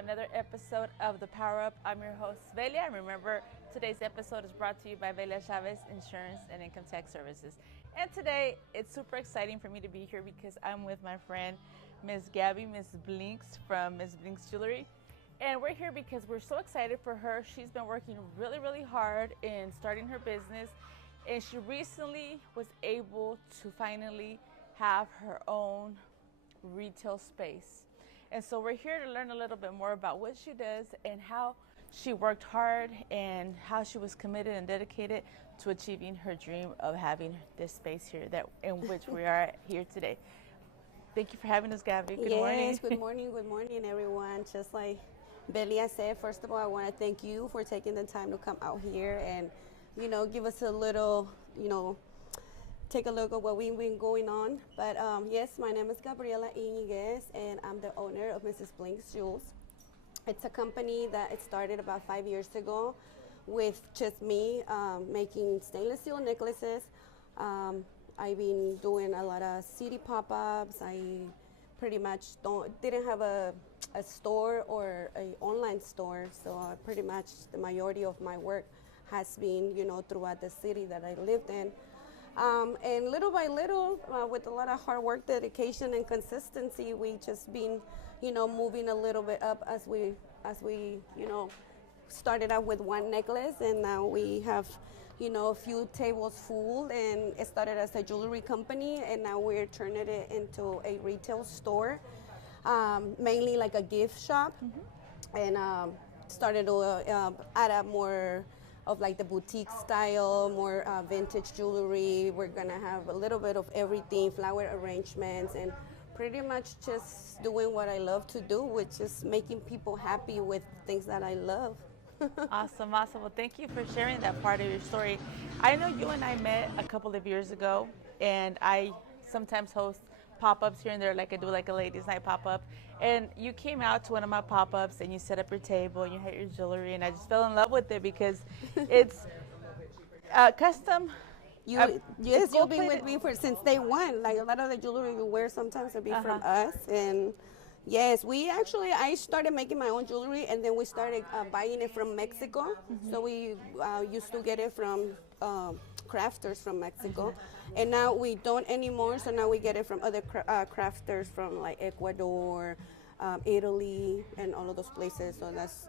another episode of The Power Up. I'm your host, Velia. And remember, today's episode is brought to you by Velia Chavez Insurance and Income Tax Services. And today, it's super exciting for me to be here because I'm with my friend, Miss Gabby, MrsBlinkx from MrsBlinkx Jewelry. And we're here because we're so excited for her. She's been working really hard in starting her business. And she recently was able to finally have her own retail space. And so we're here to learn a little bit more about what she does and how she worked hard and how she was committed and dedicated to achieving her dream of having this space here in which we are here today. Thank you for having us, Gabby. Good morning. Yes, good morning, everyone. Just like Belia said, first of all, I want to thank you for taking the time to come out here and, give us a little, take a look at what we've been going on. But yes, my name is Gabriela Ińiguez, and I'm the owner of MrsBlinkx Jewels. It's a company that it started about 5 years ago with just me making stainless steel necklaces. I've been doing a lot of city pop-ups. I pretty much didn't have a store or an online store, so pretty much the majority of my work has been, throughout the city that I lived in. And little by little, with a lot of hard work, dedication, and consistency, we just been, moving a little bit up as we, started out with one necklace, and now we have, a few tables full, and it started as a jewelry company, and now we're turning it into a retail store, mainly like a gift shop, and started to add up more of like the boutique style, more vintage jewelry. We're gonna have a little bit of everything, flower arrangements, and pretty much just doing what I love to do, which is making people happy with things that I love. Awesome. Well, thank you for sharing that part of your story. I know you and I met a couple of years ago, and I sometimes host pop-ups here and there, like I do like a ladies' night pop-up. And you came out to one of my pop-ups and you set up your table and you had your jewelry, and I just fell in love with it because it's custom. Yes, you've been with me since day one. Like a lot of the jewelry you wear sometimes will be from us. And yes, I started making my own jewelry, and then we started buying it from Mexico. So we used to get it from crafters from Mexico, and now we don't anymore. So now we get it from other crafters from like Ecuador, Italy, and all of those places. So that's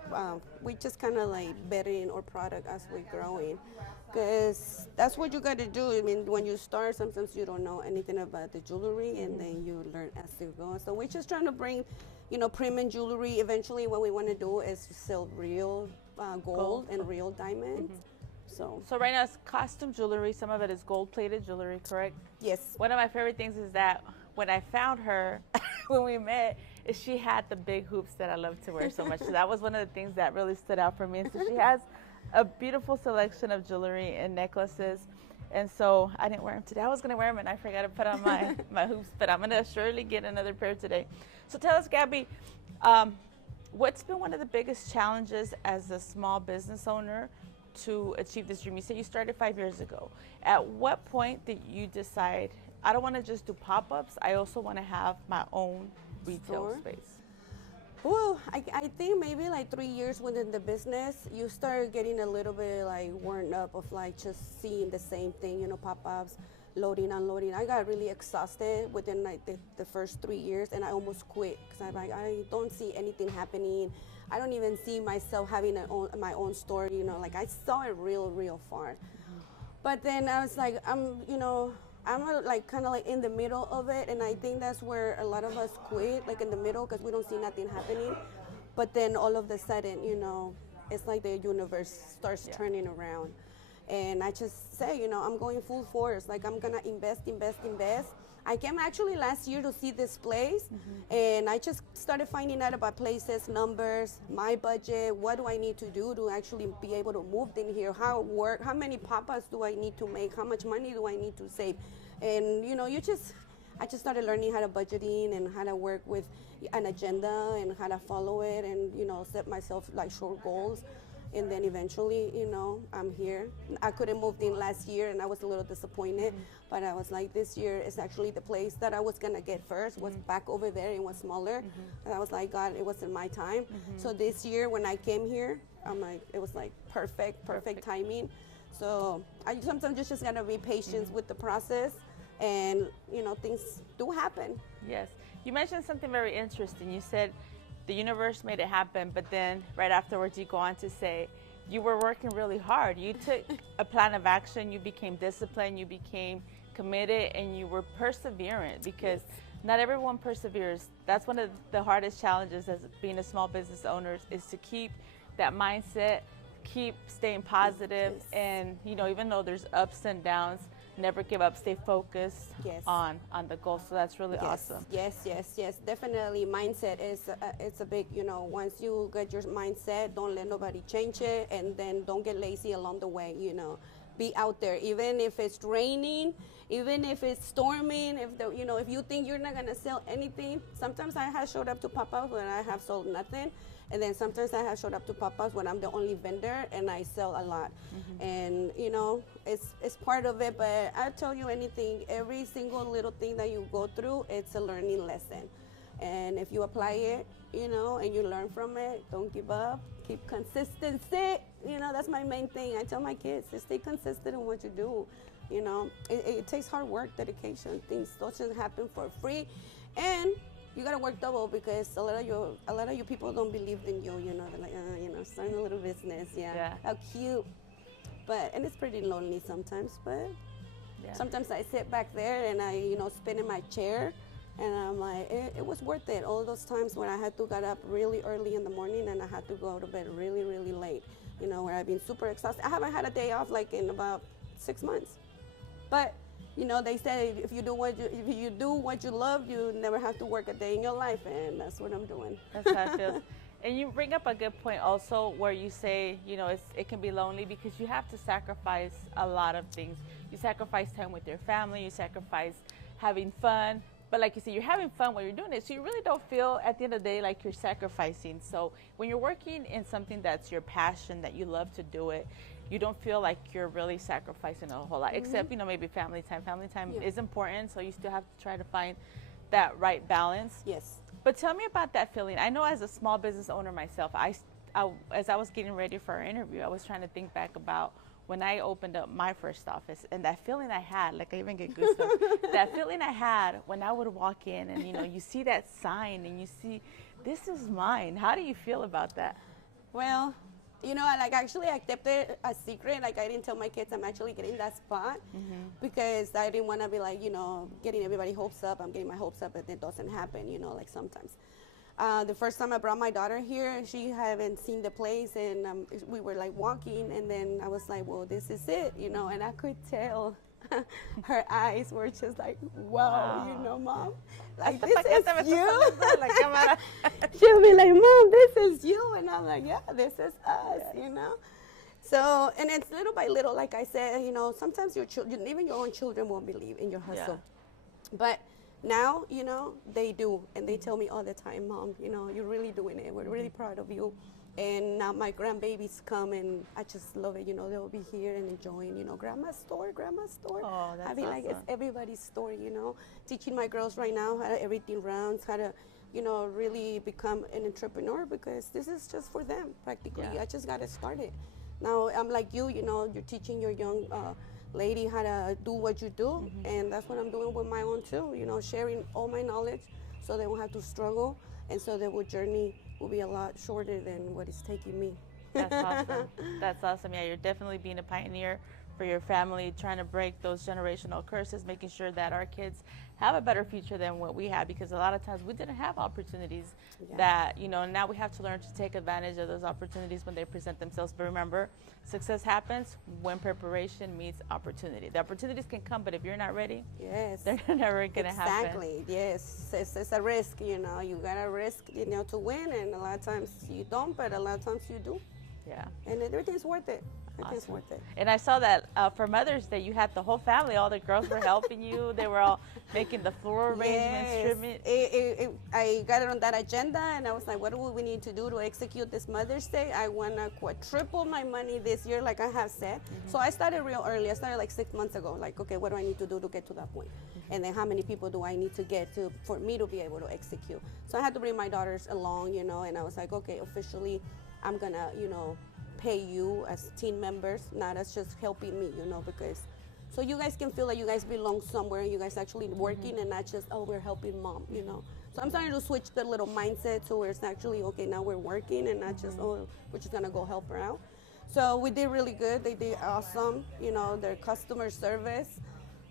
we just kind of like bettering our product as we're growing, because that's what you got to do. I mean, when you start, sometimes you don't know anything about the jewelry, and then you learn as you go. So we're just trying to bring, premium jewelry. Eventually, what we want to do is sell real gold and real diamonds. So right now it's costume jewelry. Some of it is gold-plated jewelry, correct? Yes. One of my favorite things is that when I found her, when we met, is she had the big hoops that I love to wear so much. So that was one of the things that really stood out for me. And so she has a beautiful selection of jewelry and necklaces. And so I didn't wear them today. I was going to wear them, and I forgot to put on my hoops. But I'm going to surely get another pair today. So tell us, Gabby, what's been one of the biggest challenges as a small business owner to achieve this dream? You said you started 5 years ago. At what point did you decide, I don't want to just do pop-ups, I also want to have my own retail space? Well, I think maybe like 3 years within the business, you start getting a little bit like worn up of like just seeing the same thing, pop-ups, loading, unloading. I got really exhausted within like the first 3 years, and I almost quit because I'm like, I don't see anything happening. I don't even see myself having my own store, like I saw it real far. But then I was like, I'm like kind of like in the middle of it, and I think that's where a lot of us quit, like in the middle, because we don't see nothing happening. But then all of a sudden, it's like the universe starts turning around. And I just say, I'm going full force, like I'm gonna invest. I came actually last year to see this place, and I just started finding out about places, numbers, my budget, what do I need to do to actually be able to move in here, how many pop-ups do I need to make, how much money do I need to save. And I just started learning how to budgeting and how to work with an agenda and how to follow it, and set myself like short goals. And then eventually, I'm here. I couldn't move in last year, and I was a little disappointed. But I was like, this year is actually the place that I was gonna get first. Was back over there. It was smaller, and I was like, God, it wasn't my time. So this year, when I came here, I'm like, it was like perfect timing. So I sometimes just gotta be patient with the process, and things do happen. Yes, you mentioned something very interesting. You said the universe made it happen, but then right afterwards you go on to say you were working really hard. You took a plan of action, you became disciplined, you became committed, and you were perseverant, because not everyone perseveres. That's one of the hardest challenges as being a small business owner, is to keep that mindset, keep staying positive, and even though there's ups and downs, never give up, stay focused on the goal. So that's really awesome. Yes, definitely. Mindset is it's a big, once you get your mindset, don't let nobody change it, and then don't get lazy along the way. Be out there, even if it's raining, even if it's storming, if you think you're not gonna sell anything. Sometimes I have showed up to pop-ups when I have sold nothing, and then sometimes I have showed up to pop-ups when I'm the only vendor and I sell a lot. And it's part of it. But I'll tell you anything, every single little thing that you go through, it's a learning lesson. And if you apply it, and you learn from it, don't give up, keep consistency. That's my main thing. I tell my kids, just stay consistent in what you do. It takes hard work, dedication. Things don't happen for free, and you gotta work double, because a lot of you people don't believe in you. They're like, starting a little business, how cute. And it's pretty lonely sometimes. But sometimes I sit back there and I, spin in my chair, and I'm like, it was worth it. All those times when I had to get up really early in the morning and I had to go to bed really, really late. Where I've been super exhausted. I haven't had a day off like in about 6 months. But they say if you do what you love, you never have to work a day in your life, and that's what I'm doing. That's how it feels. And you bring up a good point also, where you say, it can be lonely because you have to sacrifice a lot of things. You sacrifice time with your family, you sacrifice having fun. But like you said, you're having fun while you're doing it, so you really don't feel at the end of the day like you're sacrificing. So when you're working in something that's your passion, that you love to do it, you don't feel like you're really sacrificing a whole lot, except, maybe family time. Family time is important, so you still have to try to find that right balance. Yes. But tell me about that feeling. I know as a small business owner myself, as I was getting ready for our interview, I was trying to think back about when I opened up my first office, and that feeling I had, like I even get goosebumps, that feeling I had when I would walk in and, you see that sign and you see, this is mine. How do you feel about that? Well, actually I kept it a secret. Like, I didn't tell my kids I'm actually getting that spot, because I didn't want to be like, getting everybody hopes up. I'm getting my hopes up, but it doesn't happen, like sometimes. The first time I brought my daughter here, she hadn't seen the place, and we were like walking, and then I was like, well, this is it, and I could tell her eyes were just like, wow. Mom, like, this is you. She'll be like, Mom, this is you, and I'm like, yeah, this is us, So, and it's little by little, like I said, sometimes your children, even your own children, won't believe in your hustle. But now, they do, and they tell me all the time, Mom, you're really doing it. We're really proud of you. And now my grandbabies come, and I just love it. They'll be here and enjoying, grandma's store. Oh, that's I mean, like, it's everybody's store, Teaching my girls right now how to everything rounds, how to, really become an entrepreneur, because this is just for them, practically. I just got to start it. Now, I'm like you, you're teaching your young lady how to do what you do, and that's what I'm doing with my own too, sharing all my knowledge so they won't have to struggle, and so their journey will be a lot shorter than what it's taking me. That's awesome. That's awesome. Yeah, you're definitely being a pioneer for your family, trying to break those generational curses, making sure that our kids have a better future than what we had, because a lot of times we didn't have opportunities that, now we have to learn to take advantage of those opportunities when they present themselves. But remember, success happens when preparation meets opportunity. The opportunities can come, but if you're not ready, they're never going to happen. Exactly, yes. It's a risk, you got to risk, to win, and a lot of times you don't, but a lot of times you do. Yeah. And everything's worth it. Everything's Awesome. worth it. And I saw that for Mother's Day, you had the whole family. All the girls were helping you. They were all making the floor arrangements. Yes. I got it on that agenda, and I was like, what do we need to do to execute this Mother's Day? I want to quadruple my money this year, like I have said. So I started real early. I started like 6 months ago. Like, okay, what do I need to do to get to that point? And then how many people do I need to get to for me to be able to execute? So I had to bring my daughters along, you know, and I was like, okay, officially, I'm going to, you know, pay you as team members, not as just helping me, you know, because so you guys can feel like you guys belong somewhere and you guys actually working and not just, oh, we're helping mom, you know. So I'm starting to switch the little mindset to where it's actually, okay, now we're working and not just, oh, we're just gonna go help her out. So we did really good. They did awesome. You know, their customer service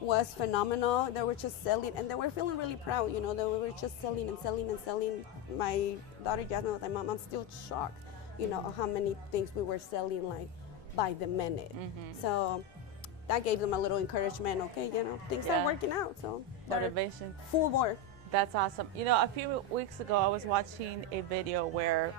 was phenomenal. They were just selling, and they were feeling really proud. You know, they were just selling and selling and selling. My daughter Jasmine was like, Mom, I'm still shocked, you know, how many things we were selling, like, by the minute. So that gave them a little encouragement. Okay, you know, things are working out. So Motivation. Full more. That's awesome. You know, a few weeks ago, I was watching a video where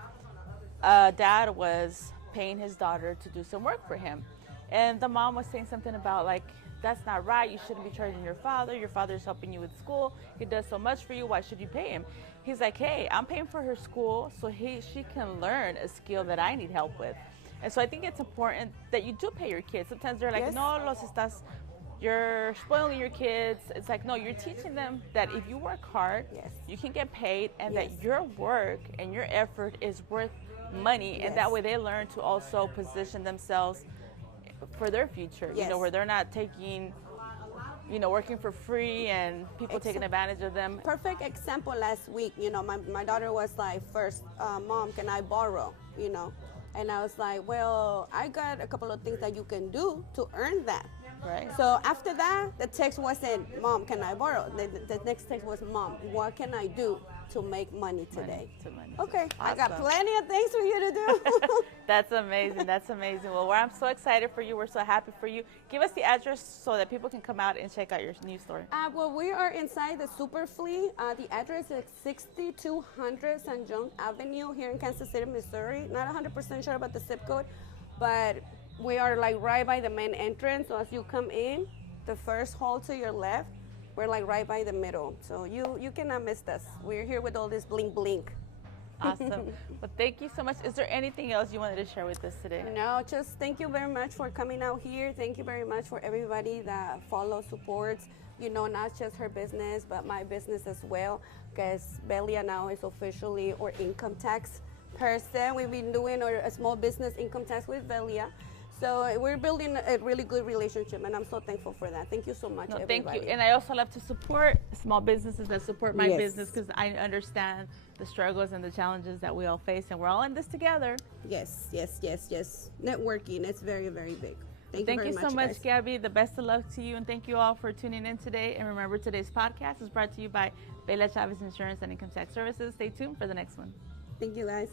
a dad was paying his daughter to do some work for him. And the mom was saying something about, like, that's not right. You shouldn't be charging your father. Your father's helping you with school. He does so much for you. Why should you pay him? He's like, hey, I'm paying for her school so she can learn a skill that I need help with. And so I think it's important that you do pay your kids. Sometimes they're like, no, you're spoiling your kids. It's like, no, you're teaching them that if you work hard, you can get paid, and that your work and your effort is worth money. And that way they learn to also position themselves for their future, you know, where they're not taking, you know, working for free and people taking advantage of them. Perfect example last week, you know, my daughter was like, first, Mom, can I borrow, you know? And I was like, well, I got a couple of things that you can do to earn that. Right. So after that, the text wasn't, Mom, can I borrow? The next text was, Mom, what can I do to make money today? Okay, awesome. I got plenty of things for you to do. That's amazing. That's amazing. Well, I'm so excited for you. We're so happy for you. Give us the address so that people can come out and check out your new store. Well, we are inside the Super Flea. The address is 6200 St. John Avenue here in Kansas City, Missouri. Not 100% sure about the zip code, but we are like right by the main entrance. So as you come in, the first hall to your left, we're like right by the middle. So you cannot miss us. We're here with all this bling bling. Awesome. Well, thank you so much. Is there anything else you wanted to share with us today? No, just thank you very much for coming out here. Thank you very much for everybody that follows, supports, you know, not just her business, but my business as well. Because Belia now is officially our income tax person. We've been doing a small business income tax with Belia. So we're building a really good relationship, and I'm so thankful for that. Thank you so much, everybody. Thank you. And I also love to support small businesses that support my business, because I understand the struggles and the challenges that we all face, and we're all in this together. Yes. Networking, it's very, very big. Thank you so much, Gabby. The best of luck to you, and thank you all for tuning in today. And remember, today's podcast is brought to you by Gabriela Chavez Insurance and Income Tax Services. Stay tuned for the next one. Thank you, guys.